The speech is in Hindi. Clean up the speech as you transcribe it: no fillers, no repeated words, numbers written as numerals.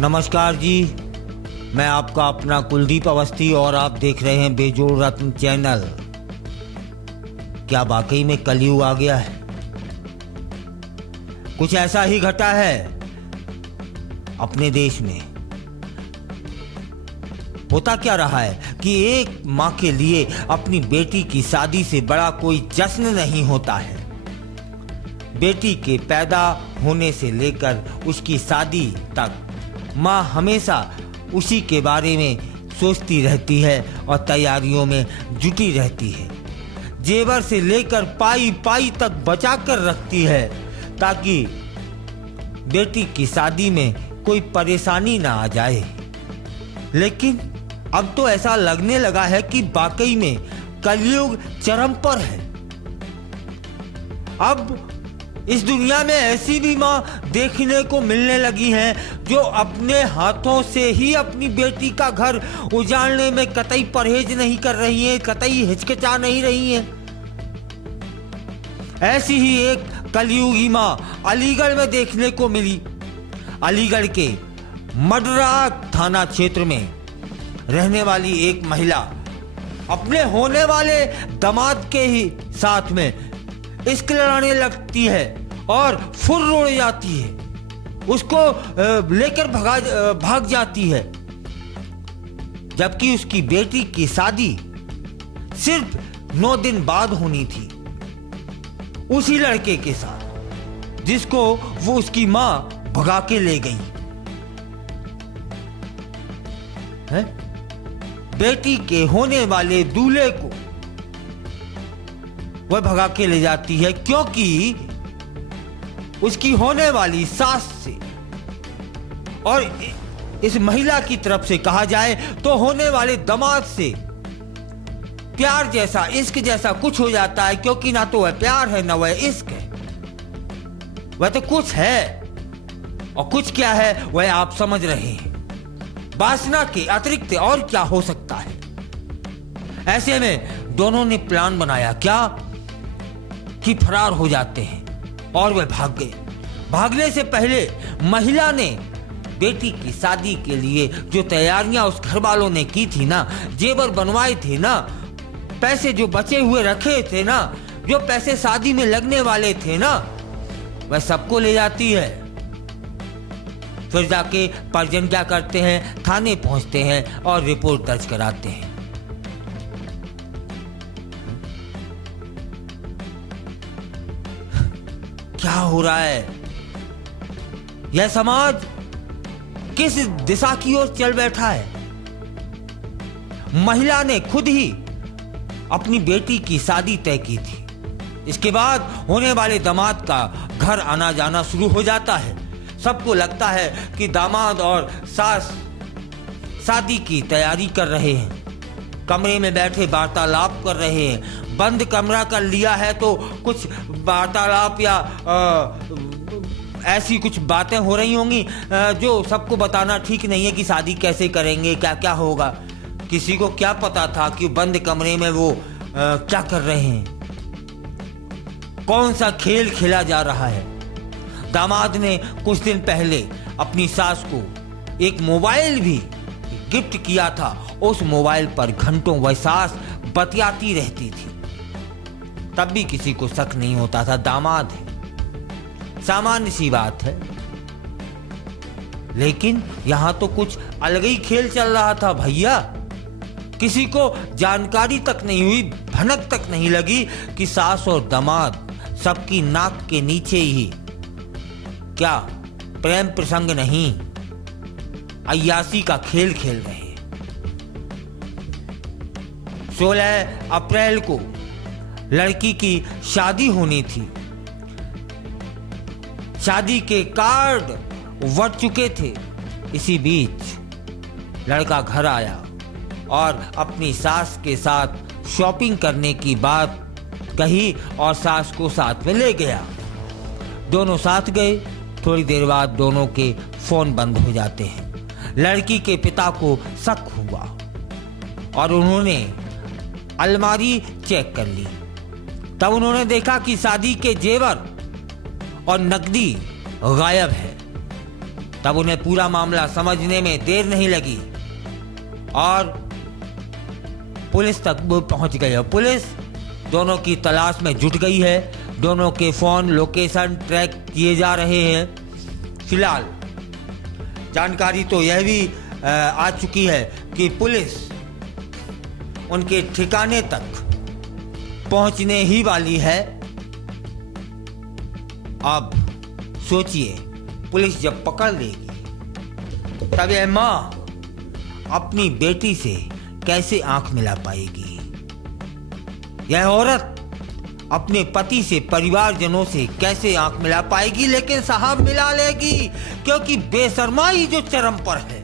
नमस्कार जी, मैं आपका अपना कुलदीप अवस्थी और आप देख रहे हैं बेजोड़ रत्न चैनल। क्या वाकई में कलयुग आ गया है? कुछ ऐसा ही घटा है अपने देश में। होता क्या रहा है कि एक माँ के लिए अपनी बेटी की शादी से बड़ा कोई जश्न नहीं होता है। बेटी के पैदा होने से लेकर उसकी शादी तक माँ हमेशा उसी के बारे में सोचती रहती है और तैयारियों में जुटी रहती है। जेवर से लेकर पाई पाई तक बचा कर रखती है ताकि बेटी की शादी में कोई परेशानी ना आ जाए। लेकिन अब तो ऐसा लगने लगा है कि वाकई में कलयुग चरम पर है। अब इस दुनिया में ऐसी भी माँ देखने को मिलने लगी हैं जो अपने हाथों से ही अपनी बेटी का घर उजाड़ने में कतई परहेज नहीं कर रही हैं, कतई हिचकिचा नहीं रही हैं। ऐसी ही एक कलयुगी माँ अलीगढ़ में देखने को मिली। अलीगढ़ के मडरा थाना क्षेत्र में रहने वाली एक महिला अपने होने वाले दामाद के ही साथ में इश्क लड़ाने लगती है और फुर्र उड़ जाती है, उसको लेकर भाग जाती है। जबकि उसकी बेटी की शादी सिर्फ 9 दिन बाद होनी थी उसी लड़के के साथ जिसको वो उसकी माँ भगा के ले गई है। बेटी के होने वाले दूल्हे को वह भगा के ले जाती है क्योंकि उसकी होने वाली सास से और इस महिला की तरफ से कहा जाए तो होने वाले दामाद से प्यार जैसा, इश्क जैसा कुछ हो जाता है। क्योंकि ना तो वह प्यार है ना वह इश्क है, वह तो कुछ है और कुछ क्या है वह आप समझ रहे हैं। वासना के अतिरिक्त और क्या हो सकता है। ऐसे में दोनों ने प्लान बनाया क्या कि फरार हो जाते हैं और वे भाग गए। भागने से पहले महिला ने बेटी की शादी के लिए जो तैयारियां उस घर वालों ने की थी ना, जेवर बनवाए थे ना, पैसे जो बचे हुए रखे थे ना, जो पैसे शादी में लगने वाले थे ना, वह सबको ले जाती है। फिर जाके परिजन क्या करते हैं, थाने पहुंचते हैं और रिपोर्ट दर्ज कराते हैं। क्या हो रहा है? यह समाज किस दिशा की ओर चल बैठा है? महिला ने खुद ही अपनी बेटी की शादी तय की थी। इसके बाद होने वाले दामाद का घर आना जाना शुरू हो जाता है। सबको लगता है कि दामाद और सास शादी की तैयारी कर रहे हैं, कमरे में बैठे वार्तालाप कर रहे हैं। बंद कमरा कर लिया है तो कुछ वार्तालाप या ऐसी कुछ बातें हो रही होंगी जो सबको बताना ठीक नहीं है कि शादी कैसे करेंगे, क्या क्या होगा। किसी को क्या पता था कि बंद कमरे में वो क्या कर रहे हैं, कौन सा खेल खेला जा रहा है। दामाद ने कुछ दिन पहले अपनी सास को एक मोबाइल भी गिफ्ट किया था। उस मोबाइल पर घंटों वह सास बतियाती रहती थी, तब भी किसी को शक नहीं होता था दामाद है, सामान्य सी बात है। लेकिन यहां तो कुछ अलग ही खेल चल रहा था भैया। किसी को जानकारी तक नहीं हुई, भनक तक नहीं लगी कि सास और दामाद सबकी नाक के नीचे ही क्या प्रेम प्रसंग नहीं, अय्यासी का खेल खेल रहे हैं। 16 अप्रैल को लड़की की शादी होनी थी। शादी के कार्ड उमड़ चुके थे। इसी बीच लड़का घर आया और अपनी सास के साथ शॉपिंग करने की बात कही और सास को साथ में ले गया। दोनों साथ गए। थोड़ी देर बाद दोनों के फोन बंद हो जाते हैं। लड़की के पिता को शक हुआ और उन्होंने अलमारी चेक कर ली। तब उन्होंने देखा कि शादी के जेवर और नकदी गायब है। तब उन्हें पूरा मामला समझने में देर नहीं लगी और पुलिस तक वो पहुंच गई है। पुलिस दोनों की तलाश में जुट गई है। दोनों के फोन लोकेशन ट्रैक किए जा रहे हैं। फिलहाल जानकारी तो यह भी आ चुकी है कि पुलिस उनके ठिकाने तक पहुंचने ही वाली है। अब सोचिए, पुलिस जब पकड़ लेगी तब यह माँ अपनी बेटी से कैसे आंख मिला पाएगी। यह औरत अपने पति से, परिवारजनों से कैसे आंख मिला पाएगी। लेकिन साहब मिला लेगी, क्योंकि बेशर्माई जो चरम पर है।